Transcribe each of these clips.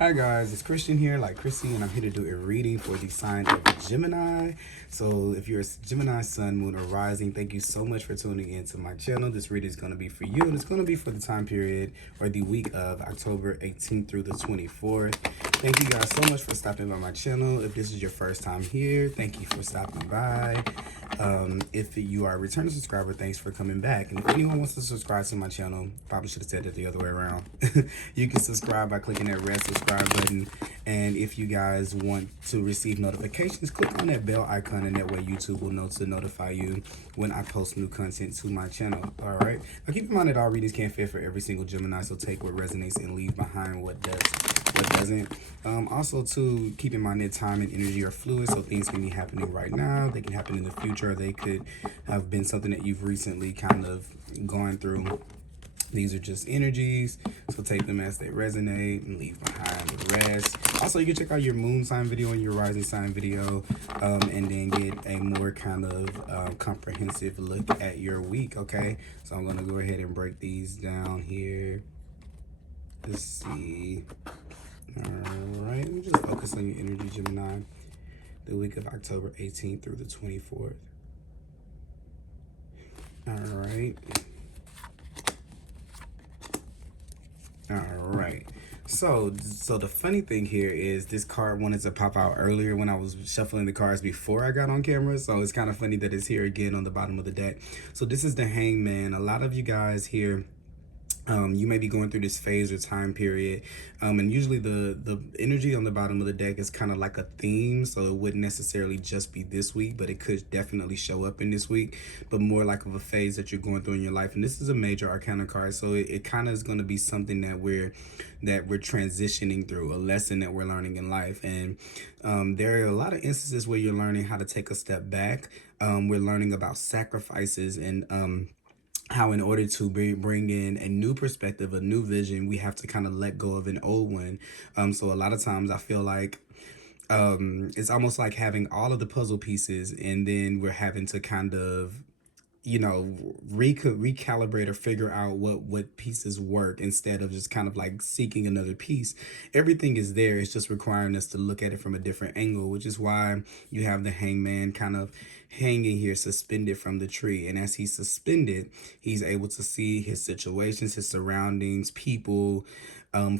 Hi guys, it's Christian here, like Chrissy, and I'm here to do a reading for the sign of Gemini. So if you're a Gemini sun, moon, or rising, thank you so much for tuning into my channel. This reading is going to be for you, and it's going to be for the time period or the week of October 18th through the 24th. Thank you guys so much for stopping by my channel. If this is your first time here, thank you for stopping by. If you are a returning subscriber, thanks for coming back. And if anyone wants to subscribe to my channel, probably should have said it the other way around. You can subscribe by clicking that red subscribe button. And if you guys want to receive notifications, click on that bell icon, and that way YouTube will know to notify you when I post new content to my channel. All right. Now keep in mind that all readings can't fit for every single Gemini, so take what resonates and leave behind what doesn't. Also, to keep in mind that time and energy are fluid, so things can be happening right now, they can happen in the future, they could have been something that you've recently kind of gone through. These are just energies, so take them as they resonate and leave behind the rest. Also, you can check out your moon sign video and your rising sign video, and then get a more kind of comprehensive look at your week. Okay, so I'm gonna go ahead and break these down here. Let's see. Alright, let me just focus on your energy, Gemini. The week of October 18th through the 24th. Alright. Alright. So the funny thing here is this card wanted to pop out earlier when I was shuffling the cards before I got on camera. So it's kind of funny that it's here again on the bottom of the deck. So this is the Hangman. A lot of you guys here, you may be going through this phase or time period, and usually the energy on the bottom of the deck is kind of like a theme, so it wouldn't necessarily just be this week, but it could definitely show up in this week, but more like of a phase that you're going through in your life. And this is a major arcana card, so it kind of is going to be something that we're transitioning through, a lesson that we're learning in life. And there are a lot of instances where you're learning how to take a step back. We're learning about sacrifices and how in order to bring in a new perspective, a new vision, we have to kind of let go of an old one. So a lot of times I feel like it's almost like having all of the puzzle pieces, and then we're having to kind of, you know, recalibrate or figure out what pieces work, instead of just kind of like seeking another piece. Everything is there, it's just requiring us to look at it from a different angle, which is why you have the Hangman kind of hanging here, suspended from the tree. And as he's suspended, he's able to see his situations, his surroundings, people,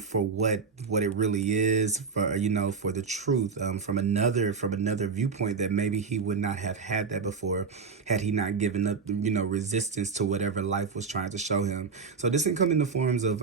for what it really is, for, you know, for the truth, from another viewpoint that maybe he would not have had that before had he not given up, you know, resistance to whatever life was trying to show him. So this can come in the forms of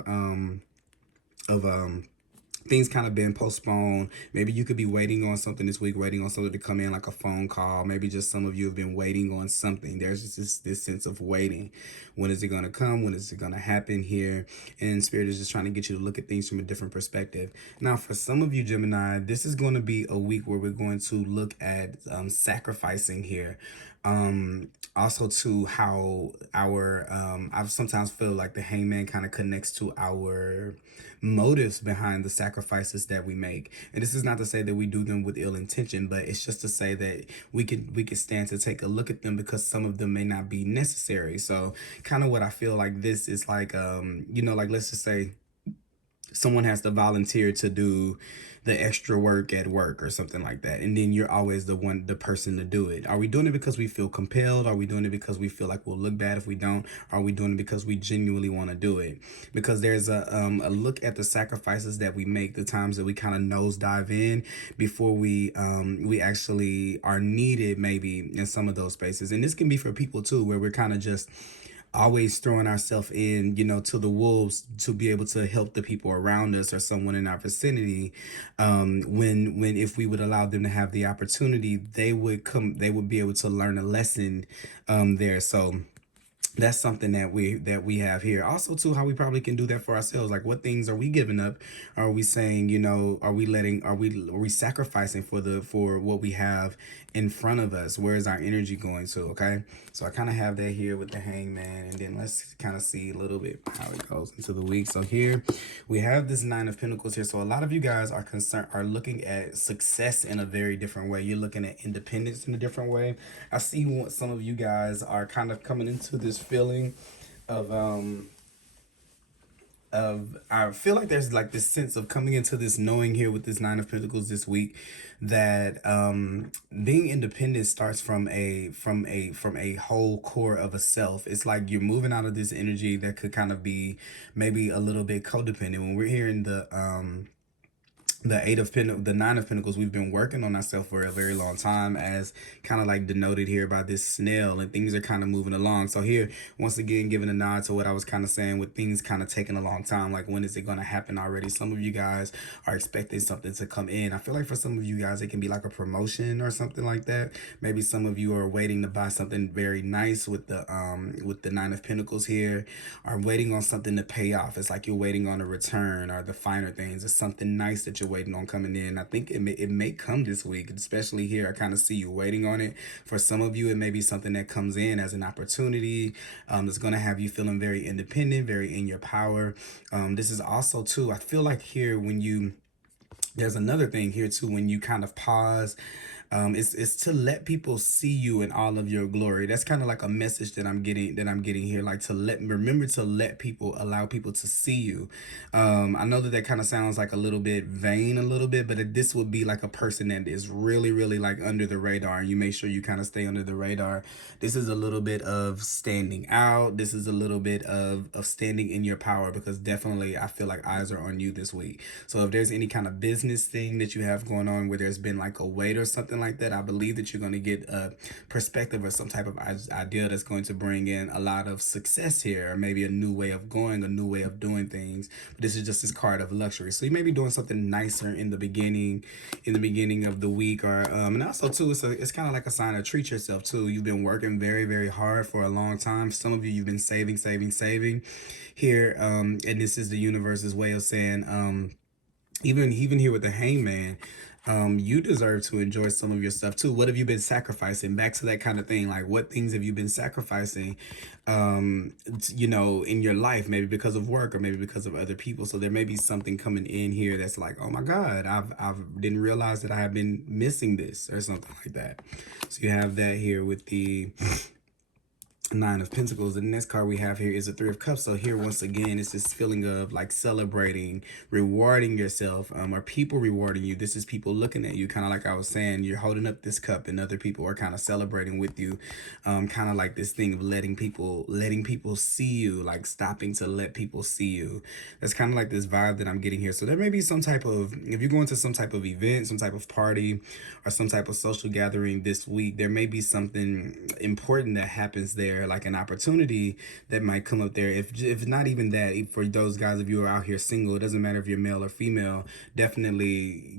things kind of been postponed. Maybe you could be waiting on something this week, waiting on something to come in, like a phone call. Maybe just some of you have been waiting on something. There's just this sense of waiting. When is it going to come? When is it going to happen here? And Spirit is just trying to get you to look at things from a different perspective. Now, for some of you, Gemini, this is going to be a week where we're going to look at sacrificing here. Also to how our I sometimes feel like the Hangman kind of connects to our motives behind the sacrifices that we make. And this is not to say that we do them with ill intention, but it's just to say that we could stand to take a look at them, because some of them may not be necessary. So kind of what I feel like this is like, you know, like let's just say someone has to volunteer to do the extra work at work or something like that, and then you're always the person to do it. Are we doing it because we feel compelled? Are we doing it because we feel like we'll look bad if we don't? Are we doing it because we genuinely want to do it? Because there's a look at the sacrifices that we make, the times that we kind of nosedive in before we actually are needed, maybe in some of those spaces. And this can be for people too, where we're kind of just always throwing ourselves in, you know, to the wolves to be able to help the people around us or someone in our vicinity, when if we would allow them to have the opportunity, they would be able to learn a lesson there. So that's something that we have here. Also too, how we probably can do that for ourselves. Like, what things are we giving up? Are we saying, you know, are we sacrificing for what we have in front of us? Where is our energy going to? Okay, so I kind of have that here with the Hangman, and then let's kind of see a little bit how it goes into the week. So here we have this Nine of Pentacles here. So a lot of you guys are looking at success in a very different way. You're looking at independence in a different way. I see some of you guys are kind of coming into this feeling of I feel like there's like this sense of coming into this knowing here with this Nine of Pentacles this week that being independent starts from a whole core of a self. It's like you're moving out of this energy that could kind of be maybe a little bit codependent. When we're hearing the Nine of Pentacles, we've been working on ourselves for a very long time, as kind of like denoted here by this snail, and things are kind of moving along. So here, once again, giving a nod to what I was kind of saying with things kind of taking a long time, like when is it going to happen already? Some of you guys are expecting something to come in. I feel like for some of you guys, it can be like a promotion or something like that. Maybe some of you are waiting to buy something very nice with the Nine of Pentacles here, are waiting on something to pay off. It's like you're waiting on a return or the finer things. It's something nice that you're waiting on coming in. I think it may come this week, especially here. I kind of see you waiting on it. For some of you, it may be something that comes in as an opportunity that's going to have you feeling very independent, very in your power. This is also too, I feel like here when you, there's another thing here too, when you kind of pause, it's to let people see you in all of your glory. That's kind of like a message that I'm getting here, like to remember to let people, allow people to see you. I know that kind of sounds like a little bit vain, a little bit, but this would be like a person that is really, really like under the radar, and you make sure you kind of stay under the radar. This is a little bit of standing out. This is a little bit of standing in your power, because definitely I feel like eyes are on you this week. So if there's any kind of business thing that you have going on where there's been like a wait or something like that, I believe that you're going to get a perspective or some type of idea that's going to bring in a lot of success here, or maybe a new way of going, a new way of doing things. But this is just this card of luxury. So you may be doing something nicer in the beginning of the week, or and also too, it's kind of like a sign to treat yourself too. You've been working very, very hard for a long time. Some of you've been saving here, and this is the universe's way of saying, even here with the hangman, you deserve to enjoy some of your stuff too. What have you been sacrificing? Back to that kind of thing, like what things have you been sacrificing, in your life, maybe because of work or maybe because of other people. So there may be something coming in here that's like, oh my God, I've didn't realize that I have been missing this or something like that. So you have that here with the Nine of Pentacles. The next card we have here is the Three of Cups. So here, once again, it's this feeling of like celebrating, rewarding yourself, or people rewarding you. This is people looking at you, kind of like I was saying, you're holding up this cup and other people are kind of celebrating with you. Kind of like this thing of letting people see you, like stopping to let people see you. That's kind of like this vibe that I'm getting here. So there may be some type of, if you're going to some type of event, some type of party, or some type of social gathering this week, there may be something important that happens there, like an opportunity that might come up there. If not even that, for those guys, if you are out here single, it doesn't matter if you're male or female, definitely,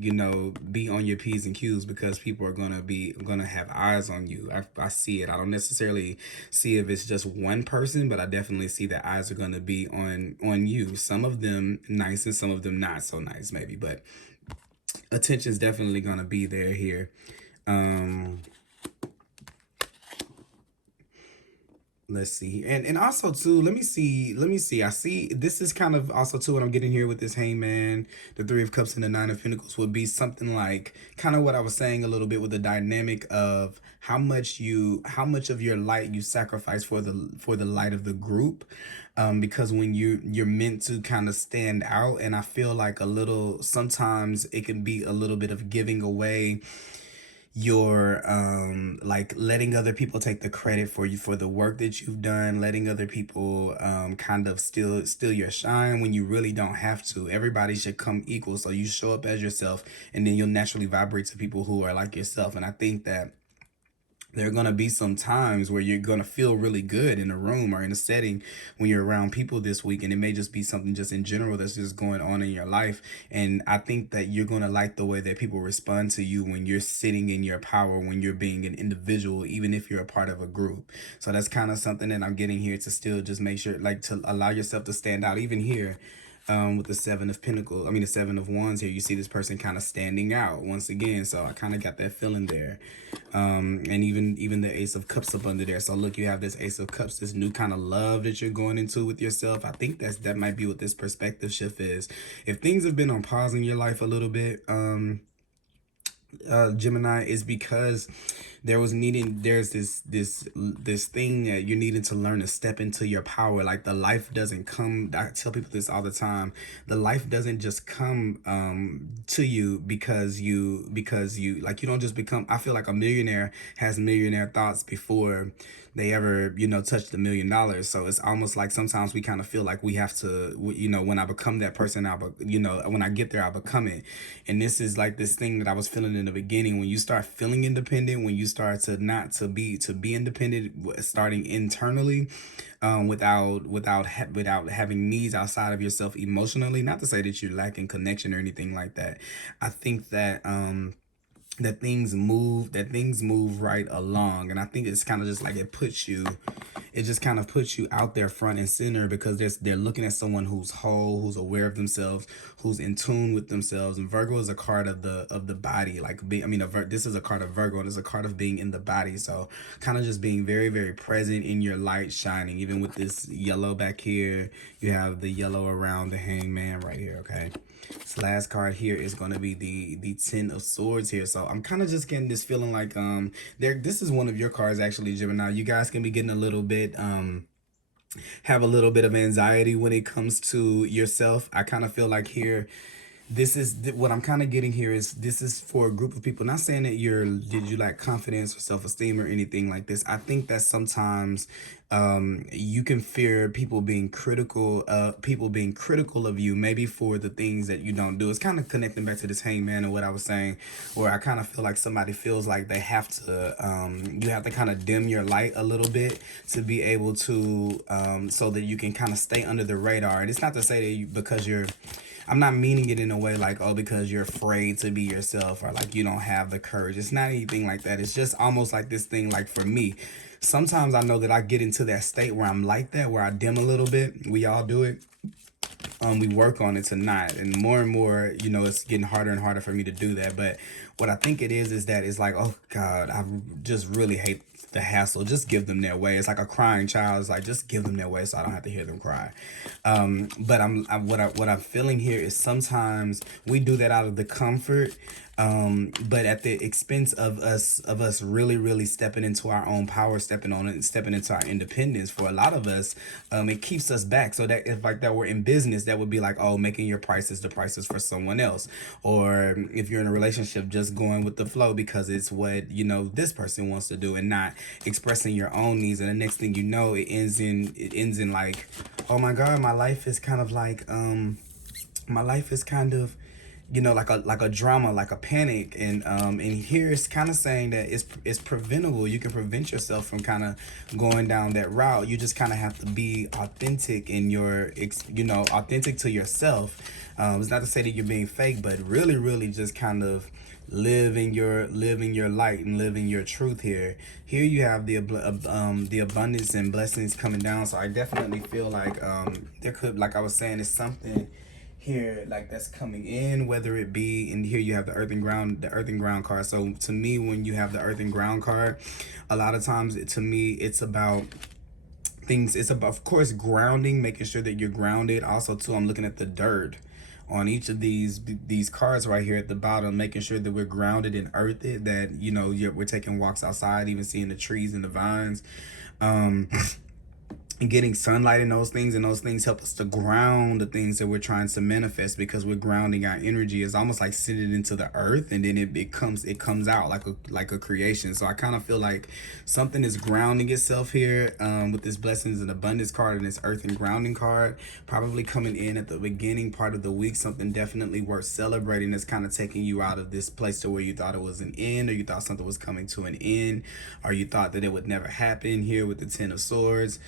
be on your P's and Q's, because people are gonna have eyes on you. I see it. I don't necessarily see if it's just one person, but I definitely see that eyes are gonna be on you. Some of them nice and some of them not so nice, maybe, but attention's definitely gonna be there here. Let's see. And also too, let me see. I see this is kind of also too what I'm getting here with this hangman, the Three of Cups and the Nine of Pentacles would be something like kind of what I was saying a little bit with the dynamic of how much of your light you sacrifice for the light of the group. Because when you're meant to kind of stand out, and I feel like sometimes it can be a little bit of giving away your like letting other people take the credit for you for the work that you've done, letting other people kind of steal your shine when you really don't have to. Everybody should come equal, so you show up as yourself, and then you'll naturally vibrate to people who are like yourself. And I think that there are going to be some times where you're going to feel really good in a room or in a setting when you're around people this week. And it may just be something just in general that's just going on in your life. And I think that you're going to like the way that people respond to you when you're sitting in your power, when you're being an individual, even if you're a part of a group. So that's kind of something that I'm getting here, to still just make sure, like, to allow yourself to stand out. Even here, with the the Seven of Wands here, you see this person kind of standing out once again. So I kind of got that feeling there. And even the Ace of Cups up under there. So look, you have this Ace of Cups, this new kind of love that you're going into with yourself. I think that might be what this perspective shift is. If things have been on pause in your life a little bit, Gemini, is because there's this thing that you needed to learn to step into your power. Like, the life doesn't come, I tell people this all the time, the life doesn't just come to you because you like, you don't just become, I feel like a millionaire has millionaire thoughts before they ever, touch $1 million. So it's almost like sometimes we kind of feel like we have to, when I become that person, when I get there, I'll become it. And this is like this thing that I was feeling in the beginning. When you start feeling independent, when you start to not to be independent, starting internally, without having needs outside of yourself emotionally. Not to say that you're lacking connection or anything like that. I think that things move right along, and I think it's kind of just like it just kind of puts you out there front and center, because they're looking at someone who's whole, who's aware of themselves, who's in tune with themselves. And Virgo is a card of the body, like this is a card of Virgo, and it's a card of being in the body. So kind of just being very, very present in your light shining. Even with this yellow back here, you have the yellow around the hangman right here. Okay, this last card here is going to be the Ten of Swords here. So I'm kind of just getting this feeling like this is one of your cards actually, Gemini. You guys can be getting a little bit have a little bit of anxiety when it comes to yourself. I kind of feel like here, this is what I'm kind of getting here is this is for a group of people. Not saying that did you lack confidence or self-esteem or anything like this. I think that sometimes you can fear people being critical of you, maybe for the things that you don't do. It's kind of connecting back to this hangman and what I was saying, where I kind of feel like somebody feels like they have to you have to kind of dim your light a little bit to be able to so that you can kind of stay under the radar. And it's not to say that because I'm not meaning it in a way like, oh, because you're afraid to be yourself, or like you don't have the courage. It's not anything like that. It's just almost like this thing, like for me, sometimes I know that I get into that state where I'm like that, where I dim a little bit. We all do it. We work on it to not, and more, it's getting harder and harder for me to do that. But what I think it is that it's like, oh God, I just really hate the hassle. Just give them their way. It's like a crying child. It's like, just give them their way so I don't have to hear them cry. But what I'm feeling here is sometimes we do that out of the comfort, but at the expense of us really, really stepping into our own power, stepping on it, and stepping into our independence. For a lot of us, it keeps us back. So that if like that we're in business, that would be like, oh, making your prices the prices for someone else. Or if you're in a relationship, just going with the flow because it's what this person wants to do, and not expressing your own needs. And the next thing you know, it ends in like, oh my God, my life is kind of like my life is kind of like a drama, like a panic. And here it's kind of saying that it's preventable. You can prevent yourself from kind of going down that route. You just kind of have to be authentic in your authentic to yourself. It's not to say that you're being fake, but really, really just kind of living your light and living your truth here. Here you have the abundance and blessings coming down. So I definitely feel like there could, like I was saying, is something here like that's coming in, whether it be, and here you have the earth and ground card. So to me, when you have the earth and ground card, a lot of times to me it's about things. It's about, of course, grounding, making sure that you're grounded. Also too, I'm looking at the dirt on each of these cards right here at the bottom, making sure that we're grounded and earthed, that we're taking walks outside, even seeing the trees and the vines, and getting sunlight and those things help us to ground the things that we're trying to manifest, because we're grounding our energy. Is almost like sending it into the earth, and then it comes out like a creation. So I kind of feel like something is grounding itself here with this blessings and abundance card and this earth and grounding card, probably coming in at the beginning part of the week. Something definitely worth celebrating that's kind of taking you out of this place to where you thought it was an end, or you thought something was coming to an end, or you thought that it would never happen. Here with the Ten of Swords,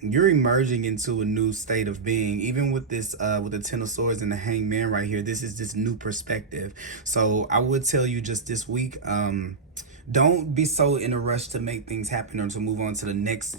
you're emerging into a new state of being. Even with this with the Ten of Swords and the hangman right here, this is this new perspective. So I would tell you just this week, don't be so in a rush to make things happen or to move on to the next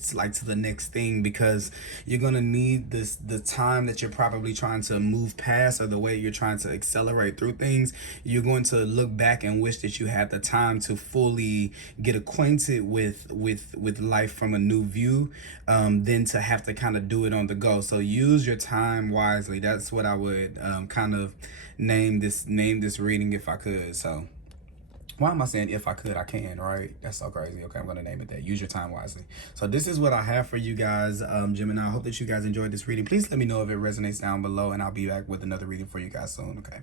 thing, because you're gonna need the time that you're probably trying to move past, or the way you're trying to accelerate through things. You're going to look back and wish that you had the time to fully get acquainted with life from a new view, than to have to kind of do it on the go. So use your time wisely. That's what I would kind of name this reading if I could. So Why am I saying if I could, I can, right? That's so crazy. Okay, I'm going to name it that. Use your time wisely. So this is what I have for you guys, Gemini. I hope that you guys enjoyed this reading. Please let me know if it resonates down below, and I'll be back with another reading for you guys soon, okay?